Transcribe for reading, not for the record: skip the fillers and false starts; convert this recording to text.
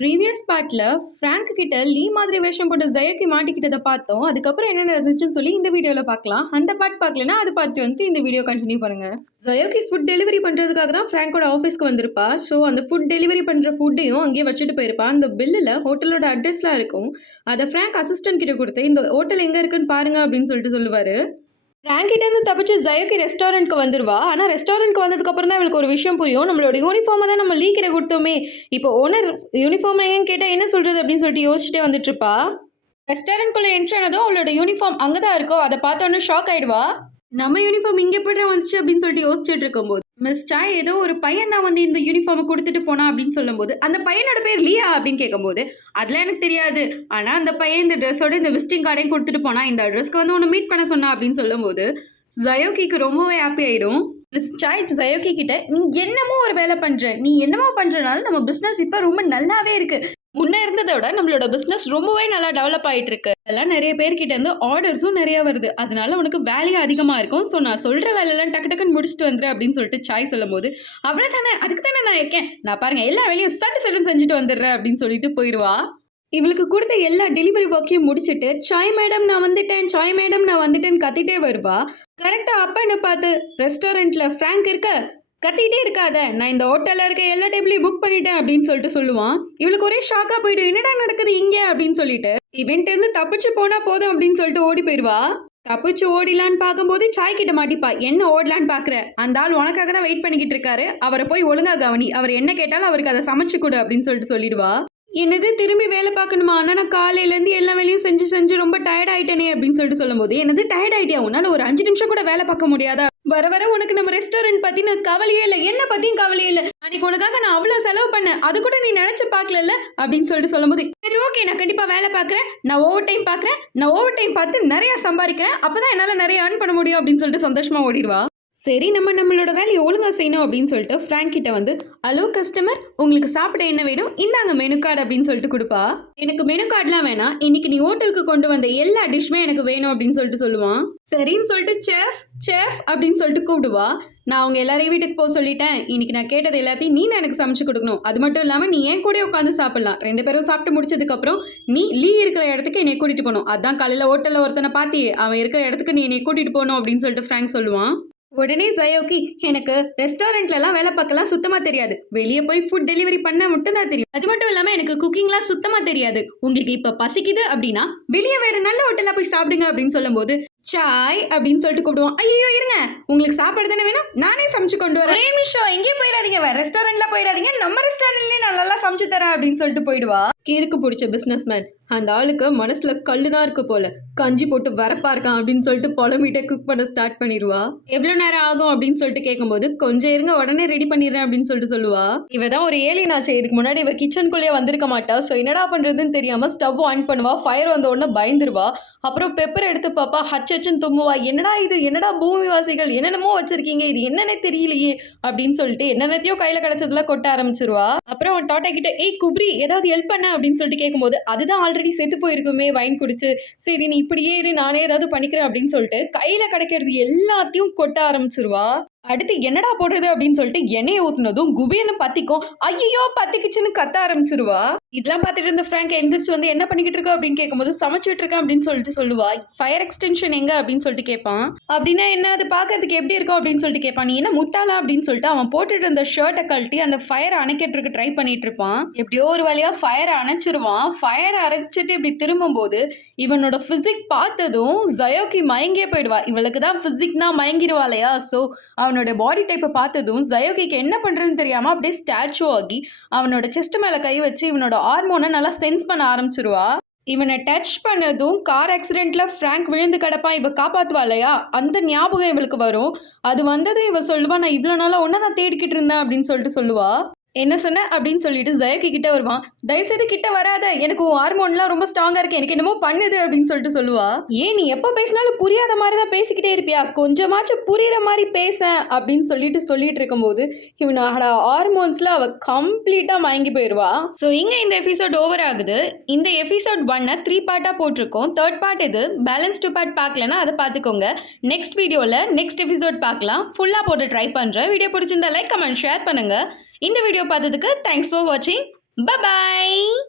Previous பார்ட்ல Frank கிட்ட லீ மாதிரி வேஷம் போட்ட ஜயோக்கி மாட்டிக்கிட்டத பார்த்தோம். அதுக்கப்புறம் என்ன நடந்துச்சுன்னு சொல்லி இந்த வீடியோல பார்க்கலாம். அந்த பார்ட் பார்க்கலனா அது பார்த்துட்டு வந்து இந்த வீடியோ கண்டினியூ பண்ணுங்க. ஜயோக்கி ஃபுட் டெலிவரி பண்றதுக்காக தான் ஃப்ராங்கோட ஆஃபீஸ்க்கு வந்திருப்பா. ஸோ அந்த ஃபுட் டெலிவரி பண்ற ஃபுட்டையும் அங்கேயே வச்சுட்டு போயிருப்பா. அந்த பில்லுல ஹோட்டலோட அட்ரஸ்லாம் இருக்கும். அதை ஃப்ராங்க் அசிஸ்டன்ட் கிட்ட கொடுத்து இந்த ஹோட்டல் எங்க இருக்குன்னு பாருங்க அப்படின்னு சொல்லிட்டு சொல்லுவாரு. ஃப்ராங்கிட்ட இருந்து தப்பிச்சு ஜயோக்கி ரெஸ்டாரண்ட்க்கு வந்துருவா. ஆனால் ரெஸ்டாரண்ட்க்கு வந்ததுக்கப்புறம் தான் இவளுக்கு ஒரு விஷயம் புரியும். நம்மளோட யூனிஃபார்மை தான் நம்ம லீ கிட்ட கொடுத்தோமே, இப்போ ஓனர் யூனிஃபார்ம் எங்கன்னு கேட்டால் என்ன சொல்கிறது அப்படின்னு சொல்லிட்டு யோசிச்சுட்டே வந்துட்டு இருப்பா. ரெஸ்டாரண்ட்குள்ளே என்ட்ரி ஆனதும் அவளோட யூனிஃபார்ம் அங்கே தான் இருக்கோ. அதை பார்த்தோன்னே ஷாக் ஆயிடுவா. நம்ம யூனிஃபார்ம் இங்கே எப்படி வந்துச்சு அப்படின்னு சொல்லிட்டு யோசிச்சுட்டு இருக்கும்போது மிஸ் சாய் ஏதோ ஒரு பையன் தான் வந்து இந்த யூனிஃபார்மை கொடுத்துட்டு போனா அப்படின்னு சொல்லும்போது அந்த பையனோட பேர் லியா அப்படின்னு கேட்கும்போது அதெல்லாம் எனக்கு தெரியாது, ஆனால் அந்த பையன் இந்த ட்ரெஸ்ஸோட இந்த விசிட்டிங் கார்டையும் கொடுத்துட்டு போனா, இந்த அட்ரஸ்க்கு வந்து உன்னை மீட் பண்ண சொன்னா அப்படின்னு சொல்லும்போது ஜயோக்கிக்கு ரொம்பவே ஹாப்பி ஆயிடும். மிஸ் சாய் ஜயோக்கி கிட்ட நீ என்னமோ ஒரு வேலை பண்ற, நீ என்னமோ பண்றனால நம்ம பிசினஸ் இப்ப ரொம்ப நல்லாவே இருக்கு, முன்ன இருந்ததை விட நம்மளோட பிசினஸ் ரொம்பவே நல்லா டெவலப் ஆயிட்டு இருக்கு, எல்லாம் நிறைய பேர்கிட்ட இருந்து ஆர்டர்ஸும் நிறைய வருது, அதனால உனக்கு வேலையும் அதிகமா இருக்கும், ஸோ நான் சொல்ற வேலையெல்லாம் டக்கு டக்குன்னு முடிச்சுட்டு வந்துரு அப்படின்னு சொல்லிட்டு சாய் சொல்லும் போது அவ்வளவுதானே, அதுக்கு தானே நான் இருக்கேன், நான் பாருங்க எல்லா வேலையும் சட்டு சட்டு செஞ்சுட்டு வந்துடுறேன் அப்படின்னு சொல்லிட்டு போயிடுவா. இவளுக்கு கொடுத்த எல்லா டெலிவரி ஒர்க்கையும் முடிச்சுட்டு சாய் மேடம் நான் வந்துட்டேன், சாய் மேடம் நான் வந்துட்டேன்னு கத்திட்டே வருவா. கரெக்டா அப்பா என்ன பார்த்து ரெஸ்டாரண்ட்ல ஃப்ராங்க் இருக்க, கத்திட்டே இருக்காத, நான் இந்த ஹோட்டல்ல இருக்க எல்லா டேபிளையும் புக் பண்ணிட்டேன் அப்படின்னு சொல்லிட்டு சொல்லுவான். இவளுக்கு ஒரே ஷாக்கா போயிடும், என்னடா நடக்குது இங்க அப்படின்னு சொல்லிட்டு இவன்ட்டு இருந்து தப்பிச்சு போனா போதும் அப்படின்னு சொல்லிட்டு ஓடி போயிடுவா. தப்பிச்சு ஓடிலான்னு பார்க்கும்போது சாய் கிட்ட மாட்டிப்பா. என்ன ஓடலான்னு பாக்குற, அந்த ஆள் உனக்காக தான் வெயிட் பண்ணிக்கிட்டு இருக்காரு, அவரை போய் ஒழுங்கா கவனி, அவர் என்ன கேட்டாலும் அவருக்கு அதை சமைச்சு கொடு அப்படின்னு சொல்லிட்டு சொல்லிடுவா. என்னது திரும்பி வேலை பார்க்கணுமா, ஆனால் நான் காலையிலேருந்து எல்லா வேலையும் செஞ்சு செஞ்சு ரொம்ப டயர்ட் ஆயிட்டேனே அப்படின்னு சொல்லிட்டு சொல்லும்போது என்னது டயர்ட் ஆயிட்டியா, உன்னால ஒரு 5 நிமிஷம் கூட வேலை பார்க்க முடியாதா, வர வர உனக்கு நம்ம ரெஸ்டாரண்ட் பத்தி நான் கவலையே இல்லை, என்ன பத்தியும் கவலையே இல்லை, அன்னைக்கு உனக்காக நான் அவ்வளவு செலவு பண்ணேன், அது கூட நீ நினைச்சு பார்க்கல அப்படின்னு சொல்லிட்டு சொல்லும்போது சரி ஓகே நான் கண்டிப்பா வேலை பார்க்குறேன், நான் ஓவர் டைம் பார்க்குறேன், நான் ஓவர் டைம் பார்த்து நிறைய சம்பாதிக்கிறேன், அப்பதான் என்னால நிறைய earn பண்ண முடியும் அப்படின்னு சொல்லிட்டு சந்தோஷமா ஓடிடுவா. சரி நம்மளோட வேலையை ஒழுங்காக செய்யணும் அப்படின்னு சொல்லிட்டு ஃப்ராங்க் கிட்ட வந்து ஹலோ கஸ்டமர் உங்களுக்கு சாப்பிட என்ன வேணும், இந்தாங்க மெனு கார்டு அப்படின்னு சொல்லிட்டு கொடுப்பா. எனக்கு மெனு கார்டெலாம் வேணாம், இன்னைக்கு நீ ஹோட்டலுக்கு கொண்டு வந்த எல்லா டிஷ்மே எனக்கு வேணும் அப்படின்னு சொல்லிட்டு சொல்லுவான். சரின்னு சொல்லிட்டு செஃப் செஃப் அப்படின்னு சொல்லிட்டு கூப்பிடுவா. நான் அவங்க எல்லாரையும் வீட்டுக்கு போக சொல்லிட்டேன், இன்னைக்கு நான் கேட்டது எல்லாத்தையும் நீ தான் எனக்கு சமைச்சு கொடுக்கணும், அது மட்டும் இல்லாமல் நீ ஏன் கூட உட்காந்து சாப்பிடலாம், 2 பேரும் சாப்பிட்டு முடிச்சதுக்கப்புறம் நீ லீ இருக்கிற இடத்துக்கு என்னை கூட்டிட்டு போகணும், அதான் காலையில் ஹோட்டலில் ஒருத்தனை பார்த்தியே அவன் இருக்கிற இடத்துக்கு நீ என்னை கூட்டிட்டு போகணும் அப்படின்னு சொல்லிட்டு ஃப்ராங்க் சொல்லுவான். உடனே ஜயோக்கி எனக்கு ரெஸ்டாரண்ட்லலாம் வேலை பார்க்கலாம் சுத்தமா தெரியாது, வெளியே போய் ஃபுட் டெலிவரி பண்ண மட்டும் தான் தெரியும், அது மட்டும் இல்லாம எனக்கு குக்கிங்லாம் சுத்தமா தெரியாது, உங்களுக்கு இப்ப பசிக்குது அப்படின்னா வெளியே வேற நல்ல ஹோட்டல்ல போய் சாப்பிடுங்க அப்படின்னு சொல்லும்போது சாய் அப்படின்னு சொல்லிட்டு கூப்பிடுவோம். ஐயோ இருங்க, உங்களுக்கு சாப்பாடு தானே வேணும், நானே சமைச்சு கொண்டு வரேன், ஒரே நிமிஷம் எங்கேயும் போயிடாதீங்க, வேற ரெஸ்டாரண்ட்ல போயிடாதீங்க, நம்ம ரெஸ்டாரண்ட்லயே நான் நல்லா சமைச்சு தரேன் அப்படின்னு சொல்லிட்டு போயிடுவா. கீருக்கு பிடிச்ச பிசினஸ் மேன், அந்த ஆளுக்கு மனசுல கல்லுதான் இருக்கு போல, கஞ்சி போட்டு வரப்பா இருக்கான் அப்படின்னு சொல்லிட்டு புலம்பிட்டே குக் பண்ண ஸ்டார்ட் பண்ணிடுவா. எவ்வளவு நேரம் ஆகும் அப்படின்னு சொல்லிட்டு கேட்கும்போது கொஞ்சம் இருங்க உடனே ரெடி பண்ணிடுறேன் அப்படின்னு சொல்லிட்டு சொல்லுவா. இவதான் ஒரு ஏலியன் ஆச்சு, இதுக்கு முன்னாடி இவ கிச்சனுக்குள்ளேயே வந்திருக்க மாட்டா. ஸோ என்னடா பண்றதுன்னு தெரியாம ஸ்டவ் ஆன் பண்ணுவா, ஃபயர் வந்த உடனே பயந்துருவா. அப்புறம் பெப்பர் எடுத்து பாப்பா, ஹச்சுன்னு தும்முவா. என்னடா இது, என்னடா பூமிவாசிகள் என்னென்னமோ வச்சிருக்கீங்க, இது என்னன்னே தெரியலையே அப்படின்னு சொல்லிட்டு என்னென்னத்தையோ கையில கிடைச்சதுல கொட்ட ஆரம்பிச்சிருவா. அப்புறம் அவன் டாட்டா கிட்ட ஏய் குப்ரி ஏதாவது ஹெல்ப் பண்ண அப்படின்னு சொல்லிட்டு கேட்கும்போது அதுதான் ஆல்ரெடி செத்து போயிருக்குமே வைன் குடிச்சு, சரி நீ இப்படியே இரு நானே ஏதாவது பண்ணிக்கிறேன் அப்படின்னு சொல்லிட்டு கையில கிடைக்கிறது எல்லாத்தையும் கொட்ட ஆரம்பிச்சிருவா. அடுத்து என்னடா போடுறது அப்படின்னு சொல்லிட்டு எண்ணெயை ஊத்துனதும் குபேர்னு பத்திக்கும், ஐயோ பத்திக்குச்சுன்னு கத்த ஆரம்பிச்சிருவா. இதெல்லாம் பார்த்துட்டு இருந்த ஃப்ராங்க் எந்திரிச்சு வந்து என்ன பண்ணிக்கிட்டு இருக்க அப்படின்னு கேட்கும்போது சமைச்சிட்டு இருக்கேன் அப்படின்னு சொல்லிட்டு சொல்லுவா. ஃபயர் எக்ஸ்டென்ஷன் எங்க அப்படின்னு சொல்லிட்டு கேட்பான். அப்படின்னா என்ன, அது பார்க்கறதுக்கு எப்படி இருக்கும் அப்படின்னு சொல்லிட்டு கேட்பான். நீ என்ன முட்டாளா அப்படின்னு சொல்லிட்டு அவன் போட்டுட்டு இருந்த ஷர்ட்டை கழட்டி அந்த ஃபயரை அணைக்கிறதுக்கு ட்ரை பண்ணிட்டு இருப்பான். எப்படியோ ஒரு வழியா ஃபயரை அணைச்சிருவான். ஃபயரை அணைச்சிட்டு இப்படி திரும்பும் போது இவனோட பிசிக் பார்த்ததும் ஜயோக்கி மயங்கியே போயிடுவா. இவளுக்கு தான் பிசிக்னா மயங்கிடுவா இல்லையா. ஸோ அவனோட பாடி டைப்பை பார்த்ததும் ஜயோக்கிக்கு என்ன பண்ணுறதுன்னு தெரியாமல் அப்படியே ஸ்டாச்சு ஆகி அவனோட செஸ்ட் மேலே கை வச்சு இவனோட ஹார்மோனை நல்லா சென்ஸ் பண்ண ஆரம்பிச்சிருவா. இவனை டச் பண்ணதும் கார் ஆக்சிடென்ட்ல ஃப்ராங்க் விழுந்து கிடப்பான், இவ காப்பாத்துவா இல்லையா, அந்த ஞாபகம் இவளுக்கு வரும். அது வந்ததும் இவ சொல்லுவா நான் இவ்வளோ நாளாக ஒன்றை தான் தேடிக்கிட்டு இருந்தேன் அப்படின்னு சொல்லிட்டு சொல்லுவா. என்ன சொன்ன அப்படின்னு சொல்லிட்டு ஜயோக்கி கிட்ட வருவான். தயவுசெய்து கிட்ட வராத, எனக்கு ஹார்மோன்லாம் ரொம்ப ஸ்ட்ராங்கா இருக்கு, எனக்கு என்னமோ பண்ணுது அப்படின்னு சொல்லிட்டு சொல்லுவா. ஏன் நீ எப்போ பேசினாலும் புரியாத மாதிரி தான் பேசிக்கிட்டே இருப்பியா, கொஞ்சமாச்சும் புரியுற மாதிரி பேச அப்படின்னு சொல்லிட்டு இருக்கும்போது இவனோட ஹார்மோன்ஸ்ல அவ கம்ப்ளீட்டா மயங்கி போயிடுவா. ஸோ இங்க இந்த எபிசோட் ஓவர் ஆகுது. இந்த எபிசோட் 1 3 பார்ட்டா போட்டிருக்கோம். 3rd பார்ட் இது, பேலன்ஸ் 2 பார்ட் பார்க்கலன்னா அதை பார்த்துக்கோங்க. நெக்ஸ்ட் வீடியோல நெக்ஸ்ட் எபிசோட் பார்க்கலாம். ஃபுல்லா போட்டு ட்ரை பண்றேன். வீடியோ பிடிச்சிருந்தா லைக் கமெண்ட் ஷேர் பண்ணுங்க. இந்த வீடியோ பார்த்ததுக்கு தேங்க்ஸ் ஃபார் வாட்சிங். பாய்.